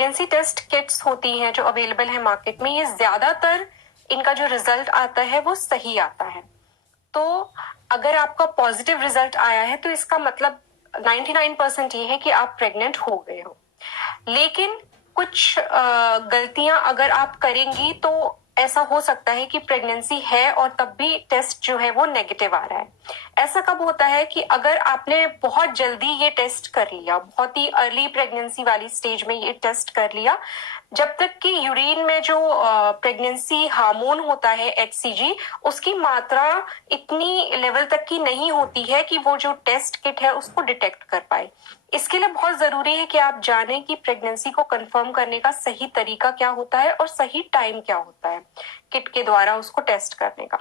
Pregnancy test kits होती हैं जो अवेलेबल है मार्केट में, ये ज्यादातर इनका जो रिजल्ट आता है वो सही आता है। तो अगर आपका पॉजिटिव रिजल्ट आया है तो इसका मतलब 99% ये है कि आप प्रेग्नेंट हो गए हो। लेकिन कुछ गलतियां अगर आप करेंगी तो ऐसा हो सकता है कि प्रेगनेंसी है और तब भी टेस्ट जो है वो नेगेटिव आ रहा है। ऐसा कब होता है कि अगर आपने बहुत जल्दी ये टेस्ट कर लिया, बहुत ही अर्ली प्रेगनेंसी वाली स्टेज में ये टेस्ट कर लिया, जब तक कि यूरिन में जो प्रेगनेंसी हार्मोन होता है HCG, उसकी मात्रा इतनी लेवल तक की नहीं होती है कि वो जो टेस्ट किट है उसको डिटेक्ट कर पाए। इसके लिए बहुत जरूरी है कि आप जानें कि प्रेगनेंसी को कंफर्म करने का सही तरीका क्या होता है और सही टाइम क्या होता है किट के द्वारा उसको टेस्ट करने का।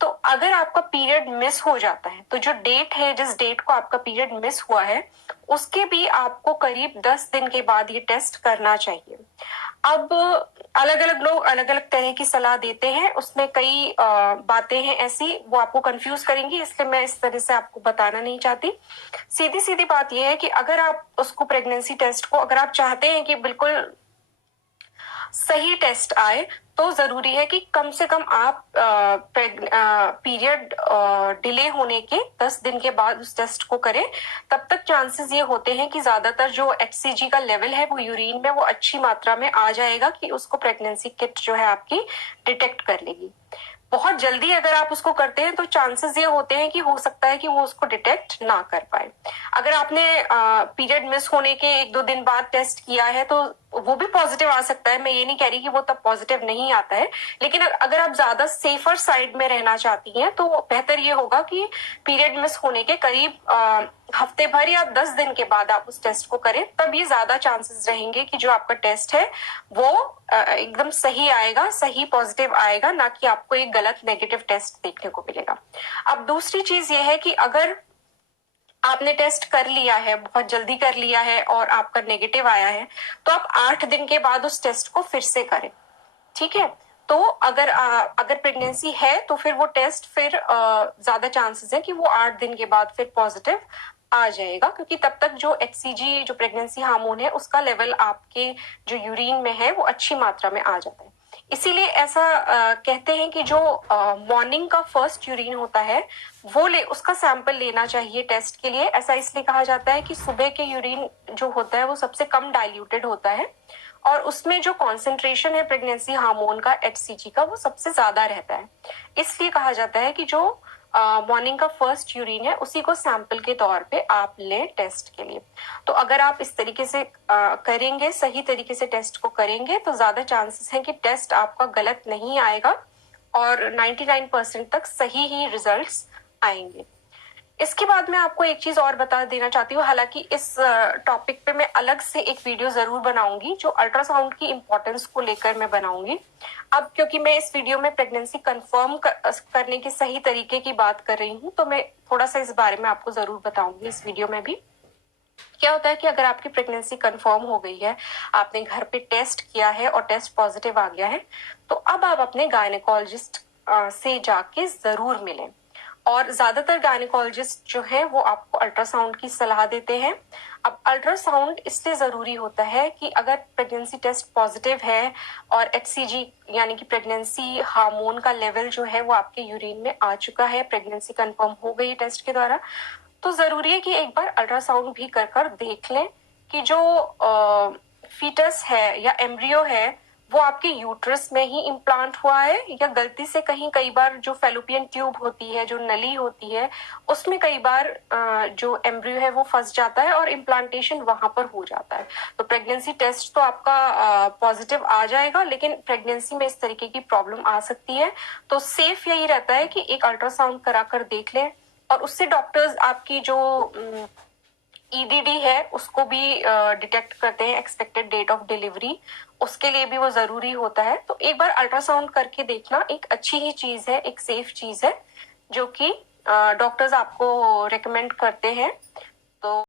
तो अगर आपका पीरियड मिस हो जाता है तो जो डेट है, जिस डेट को आपका पीरियड मिस हुआ है, उसके भी आपको करीब 10 दिन के बाद ये टेस्ट करना चाहिए। अब अलग अलग लोग अलग अलग तरह की सलाह देते हैं, उसमें कई बातें हैं ऐसी वो आपको कंफ्यूज करेंगी, इसलिए मैं इस तरह से आपको बताना नहीं चाहती। सीधी सीधी बात यह है कि अगर आप उसको प्रेगनेंसी टेस्ट को अगर आप चाहते हैं कि बिल्कुल सही टेस्ट आए तो जरूरी है कि कम से कम आप पीरियड डिले होने के 10 दिन के बाद उस टेस्ट को करें। तब तक चांसेस ये होते हैं कि ज्यादातर जो HCG का लेवल है वो यूरिन में वो अच्छी मात्रा में आ जाएगा कि उसको प्रेगनेंसी किट जो है आपकी डिटेक्ट कर लेगी। बहुत जल्दी अगर आप उसको करते हैं तो चांसेस ये होते हैं कि हो सकता है कि वो उसको डिटेक्ट ना कर पाए। अगर आपने पीरियड मिस होने के 1-2 दिन बाद टेस्ट किया है तो वो भी पॉजिटिव आ सकता है, मैं ये नहीं कह रही कि वो तब पॉजिटिव नहीं आता है, लेकिन अगर आप ज्यादा सेफर साइड में रहना चाहती हैं तो बेहतर ये होगा कि पीरियड मिस होने के करीब हफ्ते भर या 10 दिन के बाद आप उस टेस्ट को करें, तब ये ज्यादा चांसेस रहेंगे कि जो आपका टेस्ट है वो एकदम सही आएगा, सही पॉजिटिव आएगा, ना कि आपको एक गलत नेगेटिव टेस्ट देखने को मिलेगा। अब दूसरी चीज ये है कि अगर आपने टेस्ट कर लिया है, बहुत जल्दी कर लिया है और आपका नेगेटिव आया है, तो आप 8 दिन के बाद उस टेस्ट को फिर से करें। ठीक है, तो अगर प्रेगनेंसी है तो फिर वो टेस्ट फिर ज्यादा चांसेस है कि वो 8 दिन के बाद फिर पॉजिटिव आ जाएगा, क्योंकि तब तक जो HCG जो प्रेगनेंसी हार्मोन है उसका लेवल आपके जो यूरिन में है वो अच्छी मात्रा में आ जाता है। इसीलिए ऐसा कहते हैं कि जो मॉर्निंग का फर्स्ट यूरिन होता है वो उसका सैंपल लेना चाहिए टेस्ट के लिए। ऐसा इसलिए कहा जाता है कि सुबह के यूरिन जो होता है वो सबसे कम डाइल्यूटेड होता है और उसमें जो कॉन्सेंट्रेशन है प्रेगनेंसी हार्मोन का HCG का वो सबसे ज्यादा रहता है। इसलिए कहा जाता है कि जो मॉर्निंग का फर्स्ट यूरिन है उसी को सैंपल के तौर पे आप लें टेस्ट के लिए। तो अगर आप इस तरीके से करेंगे, सही तरीके से टेस्ट को करेंगे, तो ज्यादा चांसेस हैं कि टेस्ट आपका गलत नहीं आएगा और 99% तक सही ही रिजल्ट्स आएंगे। इसके बाद मैं आपको एक चीज और बता देना चाहती हूँ, हालांकि इस टॉपिक पे मैं अलग से एक वीडियो जरूर बनाऊंगी जो अल्ट्रासाउंड की इम्पोर्टेंस को लेकर मैं बनाऊंगी। अब क्योंकि मैं इस वीडियो में प्रेगनेंसी कंफर्म करने के सही तरीके की बात कर रही हूँ तो मैं थोड़ा सा इस बारे में आपको जरूर बताऊंगी इस वीडियो में भी। क्या होता है कि अगर आपकी प्रेगनेंसी कंफर्म हो गई है, आपने घर पे टेस्ट किया है और टेस्ट पॉजिटिव आ गया है, तो अब आप अपने गायनेकोलॉजिस्ट से जाके जरूर मिलें। और ज्यादातर गायनेकोलॉजिस्ट जो है वो आपको अल्ट्रासाउंड की सलाह देते हैं। अब अल्ट्रासाउंड इसलिए जरूरी होता है कि अगर प्रेगनेंसी टेस्ट पॉजिटिव है और HCG यानी कि प्रेगनेंसी हार्मोन का लेवल जो है वो आपके यूरिन में आ चुका है, प्रेगनेंसी कंफर्म हो गई टेस्ट के द्वारा, तो जरूरी है कि एक बार अल्ट्रासाउंड भी कर देख लें कि जो फीटस है या एम्ब्रियो है वो आपके यूट्रस में ही इम्प्लांट हुआ है या गलती से कहीं, कई बार जो फेलोपियन ट्यूब होती है, जो नली होती है, उसमें कई बार जो एम्ब्रियो है वो फंस जाता है और इम्प्लांटेशन वहां पर हो जाता है। तो प्रेगनेंसी टेस्ट तो आपका पॉजिटिव आ जाएगा, लेकिन प्रेगनेंसी में इस तरीके की प्रॉब्लम आ सकती है। तो सेफ यही रहता है कि एक अल्ट्रासाउंड कराकर देख लें और उससे डॉक्टर्स आपकी जो EDD है उसको भी डिटेक्ट करते हैं, एक्सपेक्टेड डेट ऑफ डिलीवरी, उसके लिए भी वो जरूरी होता है। तो एक बार अल्ट्रासाउंड करके देखना एक अच्छी ही चीज है, एक सेफ चीज है जो कि डॉक्टर्स आपको रेकमेंड करते हैं।